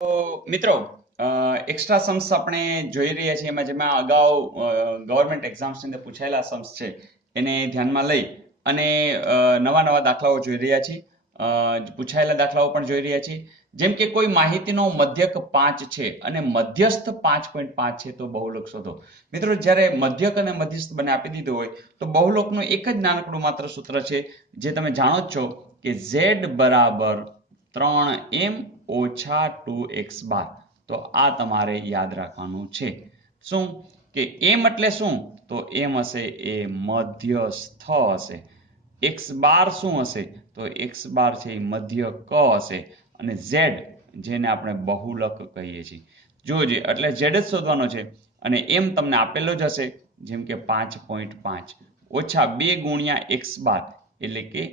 તો મિત્રો extra Sam's આપણે જોઈ રહ્યા છીએ એમાં જેમાં અગાઉ ગવર્મેન્ટ એક્ઝામ્સની અંદર પૂછાયેલા સમ્સ છે એને ધ્યાનમાં લઈ અને નવા નવા દાખલાઓ જોઈ રહ્યા છીએ. પૂછાયેલા દાખલાઓ પણ જોઈ રહ્યા છીએ. જેમ કે કોઈ માહિતીનો મધ્યક 5 છે અને મધ્યસ્થ 5.5 છે તો બહુલક શોધો. મિત્રો જ્યારે મધ્યક અને મધ્યસ્થ બંને આપી દીધું હોય તો બહુલકનું એક જ નાનકડું માત્ર સૂત્ર છે જે તમે જાણો જ છો કે z બરાબર 3m ઓછા 2x બાર. તો આ તમારે યાદ રાખવાનું છે. શું કે એમ એટલે શું? તો એમ હશે એ મધ્યસ્થ હશે. એક્સ બાર શું હશે? તો એક્સ બાર છે એ મધ્ય ક હશે. અને ઝેડ જેને આપણે બહુલક કહીએ છીએ. જોજે એટલે ઝેડ જ શોધવાનો છે અને એમ તમને આપેલો જ હશે જેમ કે 5.5 ઓછા 2 ગુણ્યા એક્સ બાર એટલે કે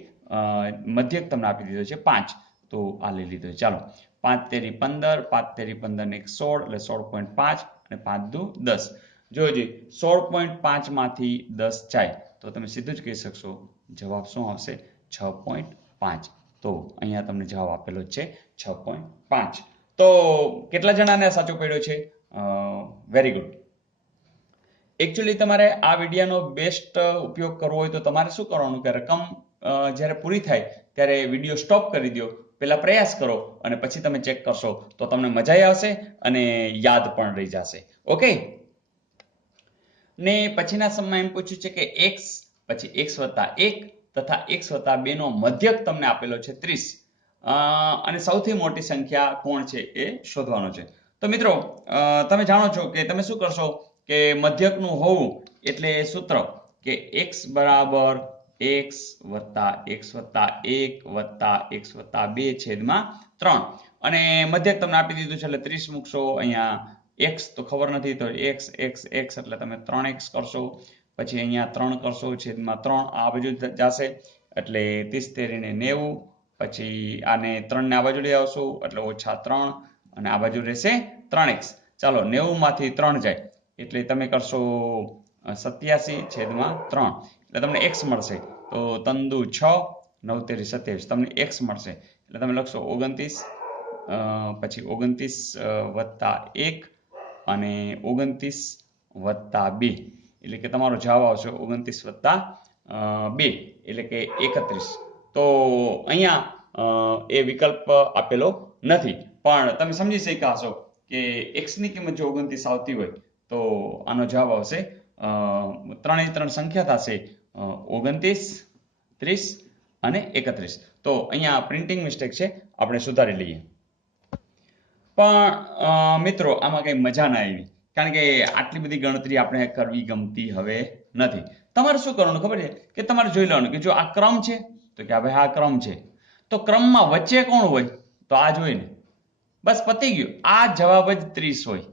મધ્યક તમને આપી દીધો છે 5. તો આ લઈ લીધો. ચાલો 5 તેરી 15, 5 તેરી 15 ને 16 એટલે 16.5 અને 5 દુ 10. જોજે 16.5 માંથી 10 જાય તો તમે સીધું જ કહી શકશો જવાબ શું આવશે? 6.5. તો અહીંયા તમને જવાબ આપેલો છે 6.5. તો કેટલા જણાને સાચો પડ્યો છે? Very good. એકચ્યુઅલી તમારે આ વિડીયોનો બેસ્ટ ઉપયોગ કરવો હોય તો તમારે શું કરવાનું કે રકમ જ્યારે પૂરી થાય ત્યારે વિડીયો સ્ટોપ કરી દો, પહેલા પ્રયાસ કરો અને પછી તમે ચેક કરશો તો તમને મજા આવશે અને યાદ પણ રહી જશે. ઓકે. ને પછીના સમયમાં એમ પૂછ્યું છે કે x પછી x વત્તા 1 તથા x વત્તા 2 નો મધ્યક તમને આપેલો છે 30 અને સૌથી મોટી સંખ્યા કોણ છે એ શોધવાનો છે. તો મિત્રો તમે જાણો છો કે તમે શું કરશો કે મધ્યકનું હોવું એટલે સૂત્ર કે x બરાબર x વત્તા x વત્તા 1 વત્તા x વત્તા 2 છેદમાં 3 અને મધ્યક તમને આપી દીધું છે એટલે 30 મૂકશો. અહીંયા x તો ખબર નથી તો x એટલે તમે 3x કરશો. પછી અહીંયા 3 કરશો છેદમાં 3 આ બાજુ જશે એટલે 30 તેરીને 90. પછી આને 3 ને આ બાજુ લઈ આવશો એટલે ઓછા 3 અને આ બાજુ રહેશે 3x. ચાલો 90 માંથી 3 જાય એટલે તમે કરશો 87 છેદમાં 3 એટલે તમને x મળશે. તો 3 દુ 6 9 તેરી 27 તમને x મળશે એટલે તમે લખશો 29 પછી 29 વત્તા 1 અને 29 વત્તા 2 એટલે કે તમારો જવાબ આવશે 29 વત્તા 2 એટલે કે 31. તો અહીંયા એ વિકલ્પ આપેલો નથી પણ તમે સમજી શક્યા હશો કે x ની કિંમત જો 29 આવતી હોય તો આનો જવાબ આવશે 3 સંખ્યા થશે 29, 30 અને 31. તો અહીંયા પ્રિન્ટિંગ મિસ્ટેક છે, આપણે સુધારી લઈએ. પણ મિત્રો આમાં કઈ મજા ના આવી કારણ કે આટલી બધી ગણતરી આપણે કરવી ગમતી હવે નથી. તમારે શું કરવાનું ખબર છે કે તમારે જોઈ લેવાનું કે જો આ ક્રમ છે તો કે ભાઈ આ ક્રમ છે તો ક્રમમાં વચ્ચે કોણ હોય તો આ જોઈને બસ પતી ગયું. આ જવાબ જ 30 હોય.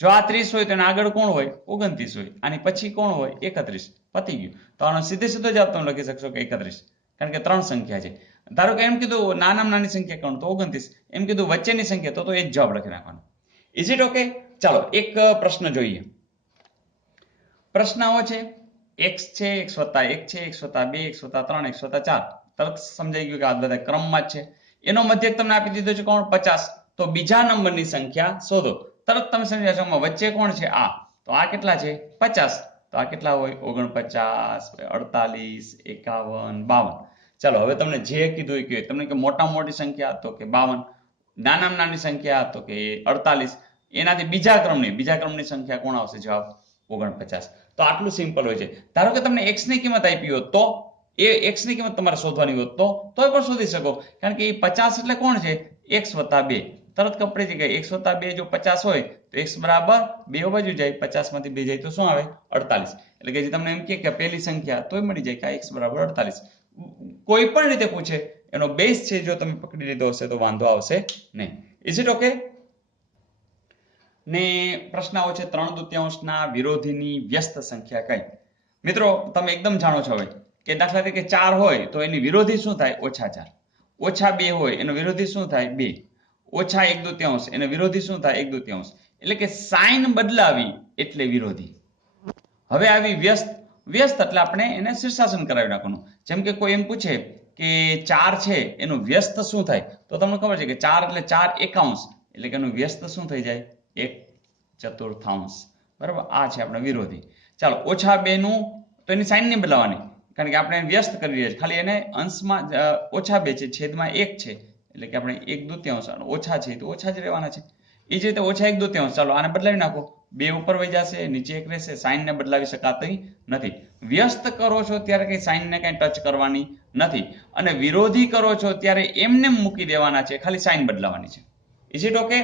જો આ 30 હોય તો એના આગળ કોણ હોય? 29 હોય. આની પછી કોણ હોય? 31. પતી ગયું. તો આનો સીધે સીધો જવાબ તમે લખી શકશો કે 31 કારણ કે 3 સંખ્યા છે. ધારો કે એમ કીધું નાનામાં નાની સંખ્યા કોણ? તો 29. એમ કીધું વચ્ચેની સંખ્યા તો એ જ જવાબ લખી નાખવાનો. Is it okay? ચાલો એક પ્રશ્ન જોઈએ. પ્રશ્ન આવો છે x છે, x વત્તા 1 છે, x વત્તા 2, x વત્તા 3, x વત્તા 4. તરત સમજાઈ ગયું કે આ બધા ક્રમમાં જ છે. એનો મધ્યક તમને આપી દીધો છે કોણ? 50. તો બીજા નંબરની સંખ્યા શોધો. તરત તમે સમજી જશો વચ્ચે કોણ છે? આ. તો આ કેટલા છે? 50. તો આ કેટલા હોય? 49, 48, 51, 52. ચાલો હવે તમને જે કીધું એ કહ્યું. તમને કે મોટામાં મોટી સંખ્યા તો કે 52, નાનામાં નાની સંખ્યા તો કે 48, એનાથી બીજા ક્રમની સંખ્યા કોણ આવશે? જવાબ 49. તો આટલું સિમ્પલ હોય છે. ધારો કે તમને x ની કિંમત આપી હોત તો એ x ની કિંમત તમારે શોધવાની હોત તોય પણ શોધી શકો કારણ કે 50 એટલે કોણ છે? x વત્તા 2. તરત કપડે છે કે x વત્તા 2 જો 50 હોય તો x બરાબર 2 બાજુ જાય 50 માંથી 2 જાય તો શું આવે? 48. એટલે કે જે તમને એમ કે પહેલી સંખ્યા તોય મળી જાય કે x બરાબર 48. કોઈ પણ રીતે પૂછે એનો બેઝ છે જો તમે પકડી લીધો હશે તો વાંધો આવશે નહીં. Is it okay? ને પ્રશ્ન આવો છે 3/2 વિરોધીની વ્યસ્ત સંખ્યા કઈ? મિત્રો તમે એકદમ જાણો છો હવે કે દાખલા તરીકે 4 હોય તો એની વિરોધી શું થાય? -4. -2 હોય એનો વિરોધી શું થાય? 2. -1/2 એનો વિરોધી શું થાય? 1/2. એટલે કે સાઇન બદલાવી એટલે વિરોધી. હવે આવી વ્યસ્ત એટલે આપણે એને શીર્ષાસન કરાવી નાખવાનું. જેમ કે કોઈ એમ પૂછે કે 4 છે એનું વ્યસ્ત શું થાય તો તમને ખબર છે કે 4 એટલે 4 એકાંશ એટલે કે એનું વ્યસ્ત શું થઈ જાય? 1/4. બરાબર, આ છે આપણે વિરોધી. ચાલો, -2 નું તો એની સાઇન નહીં બદલાવાની, કારણ કે આપણે વ્યસ્ત કરી રહ્યા છીએ, ખાલી એને અંશમાં -2 છે, છેદમાં 1 છે, એટલે કે આપણે 1/2 ઓછા છે તો ઓછા જ રહેવાના છે. એ જ રીતે -1/2. ચાલો આને બદલાવી નાખો, 2 ઉપર વહી જશે, નીચે 1 રહેશે. સાઇનને બદલાવી શકાતી નથી. વ્યસ્ત કરો છો ત્યારે કઈ સાઇનને કઈ ટચ કરવાની નથી, અને વિરોધી કરો છો ત્યારે એમને મૂકી દેવાના છે, ખાલી સાઇન બદલાવાની છે. Is it okay?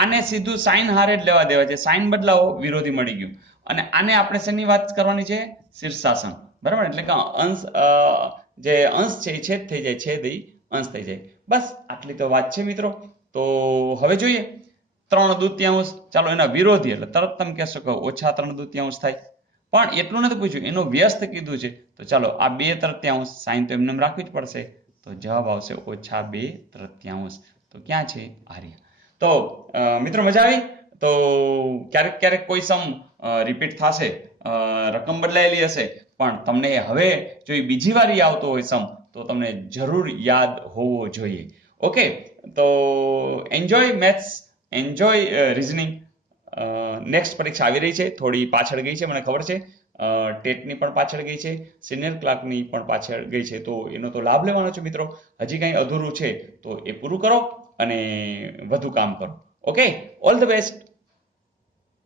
આને સીધું સાઇન હારે જ લેવા દેવા છે. સાઇન બદલાવો, વિરોધી મળી ગયું. અને આને આપણે શેની વાત કરવાની છે? શીર્ષાસન. બરાબર, એટલે કે અંશ જે અંશ છે એ છેદ થઈ જાય, છેદ એ અંશ થઈ જાય. બસ આટલી તો વાત છે મિત્રો. તો હવે જોઈએ 3/2. ચાલો, એના વિરોધી એટલે તરત તમે કહેશો કે -3/2 થાય, પણ એટલું નથી પૂછ્યું, એનો વ્યસ્ત કીધું છે. તો ચાલો, આ 2/3 સાઇન તો એમને રાખવી જ પડશે, તો જવાબ આવશે -2/3. તો ક્યાં છે? આર્ય. તો મિત્રો મજા આવી? તો ક્યારેક ક્યારેક કોઈ સમ રિપીટ થશે, રકમ બદલાયેલી હશે, પણ તમને હવે જો એ બીજી વાર આવતો હોય સમ, તો તમને જરૂર યાદ હોવો જોઈએ. ઓકે, તો enjoy maths, enjoy reasoning. Next પરીક્ષા આવી રહી છે, થોડી પાછળ ગઈ છે મને ખબર છે. ટેટની પણ પાછળ ગઈ છે, સિનિયર ક્લાર્કની પણ પાછળ ગઈ છે, તો એનો તો લાભ લેવાનો છે મિત્રો. હજી કંઈ અધૂરું છે તો એ પૂરું કરો અને વધુ કામ કરો. Okay, all the best.